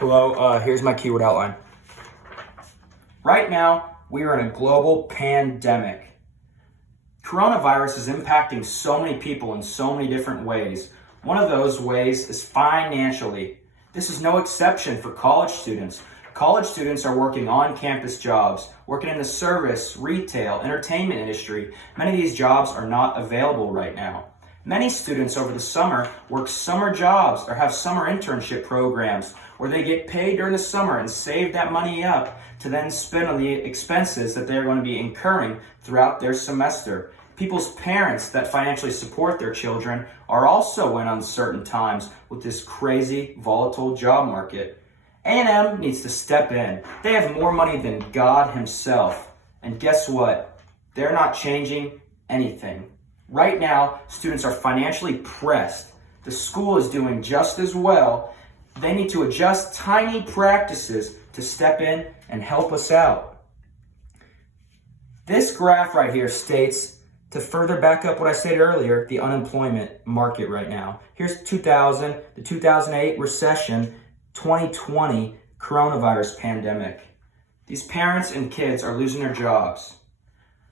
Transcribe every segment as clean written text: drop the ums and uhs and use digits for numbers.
Hello, here's my keyword outline. Right now, we are in a global pandemic. Coronavirus is impacting so many people in so many different ways. One of those ways is financially. This is no exception for college students. College students are working on-campus jobs, working in the service, retail, entertainment industry. Many of these jobs are not available right now. Many students over the summer work summer jobs or have summer internship programs where they get paid during the summer and save that money up to then spend on the expenses that they're going to be incurring throughout their semester. People's parents that financially support their children are also in uncertain times with this crazy, volatile job market. A&M needs to step in. They have more money than God himself. And guess what? They're not changing anything. Right now, students are financially pressed. The school is doing just as well. They need to adjust tiny practices to step in and help us out. This graph right here states, to further back up what I said earlier, the unemployment market right now. Here's 2000, the 2008 recession, 2020 coronavirus pandemic. These parents and kids are losing their jobs.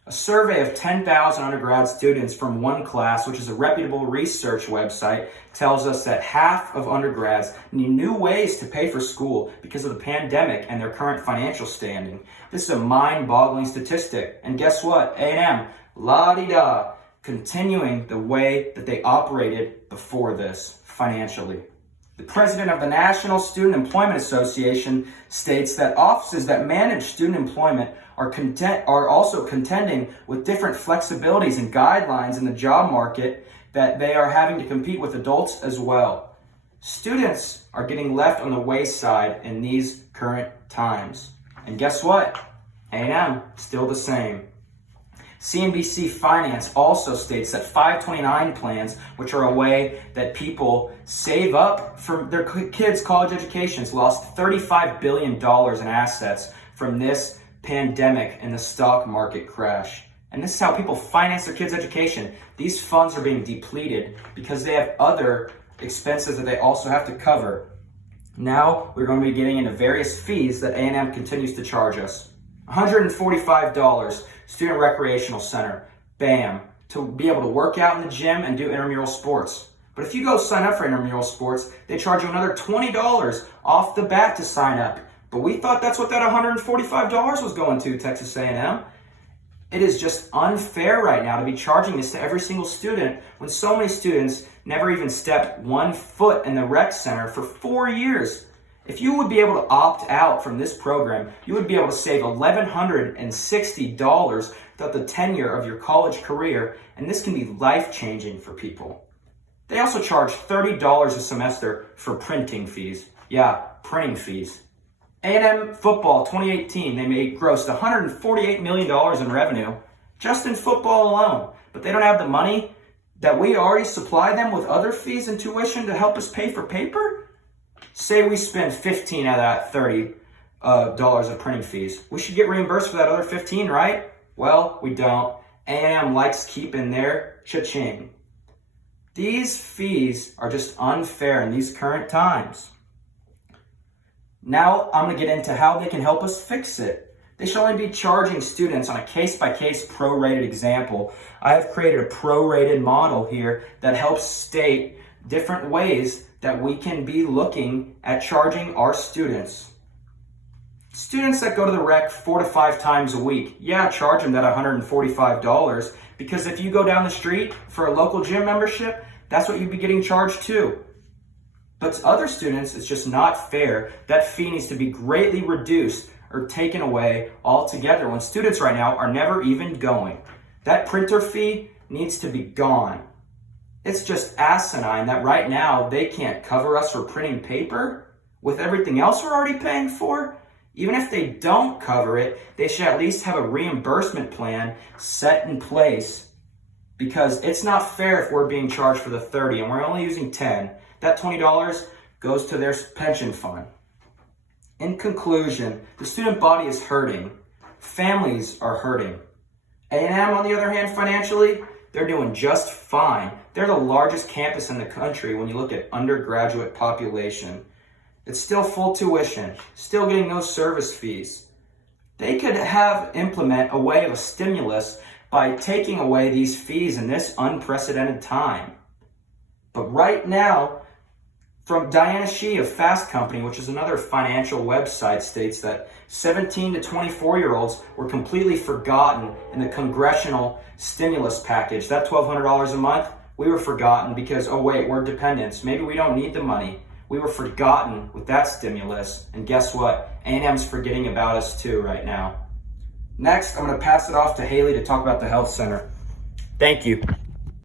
A survey of 10,000 undergrad students from one class, which is a reputable research website, tells us that half of undergrads need new ways to pay for school because of the pandemic and their current financial standing. This is a mind-boggling statistic. And guess what? A&M, la-di-da, continuing the way that they operated before this financially. The president of the National Student Employment Association states that offices that manage student employment are also contending with different flexibilities and guidelines in the job market that they are having to compete with adults as well. Students are getting left on the wayside in these current times. And guess what? A&M, still the same. CNBC Finance also states that 529 plans, which are a way that people save up for their kids' college educations, lost $35 billion in assets from this pandemic and the stock market crash. And this is how people finance their kids' education. These funds are being depleted because they have other expenses that they also have to cover. Now we're going to be getting into various fees that A&M continues to charge us. $145, student recreational center, bam, to be able to work out in the gym and do intramural sports. But if you go sign up for intramural sports, they charge you another $20 off the bat to sign up. But we thought that's what that $145 was going to, Texas A&M. It is just unfair right now to be charging this to every single student when so many students never even stepped one foot in the rec center for 4 years. If you would be able to opt out from this program, you would be able to save $1,160 throughout the tenure of your college career, and this can be life-changing for people. They also charge $30 a semester for printing fees. Yeah, printing fees. A&M football 2018, they grossed $148 million in revenue just in football alone, but they don't have the money that we already supply them with other fees and tuition to help us pay for paper? Say we spend $15 out of that $30 of printing fees. We should get reimbursed for that other $15, right? Well, we don't. A&M likes keeping their cha-ching. These fees are just unfair in these current times. Now I'm going to get into how they can help us fix it. They should only be charging students on a case-by-case prorated example. I have created a prorated model here that helps state different ways that we can be looking at charging our students. Students that go to the rec 4 to 5 times a week, yeah, charge them that $145, because if you go down the street for a local gym membership, that's what you'd be getting charged too. But to other students, it's just not fair. That fee needs to be greatly reduced or taken away altogether when students right now are never even going. That printer fee needs to be gone. It's just asinine that right now they can't cover us for printing paper with everything else we're already paying for. Even if they don't cover it, they should at least have a reimbursement plan set in place, because it's not fair if we're being charged for the 30 and we're only using 10. That $20 goes to their pension fund. In conclusion, the student body is hurting. Families are hurting. A&M, on the other hand, financially, they're doing just fine. They're the largest campus in the country when you look at undergraduate population. It's still full tuition, still getting no service fees. They could implement a way of a stimulus by taking away these fees in this unprecedented time. But right now, from Diana Shee of Fast Company, which is another financial website, states that 17 to 24-year-olds were completely forgotten in the congressional stimulus package. That $1,200 a month, we were forgotten because, oh wait, we're dependents. Maybe we don't need the money. We were forgotten with that stimulus. And guess what? A&M's forgetting about us too right now. Next, I'm going to pass it off to Haley to talk about the health center. Thank you.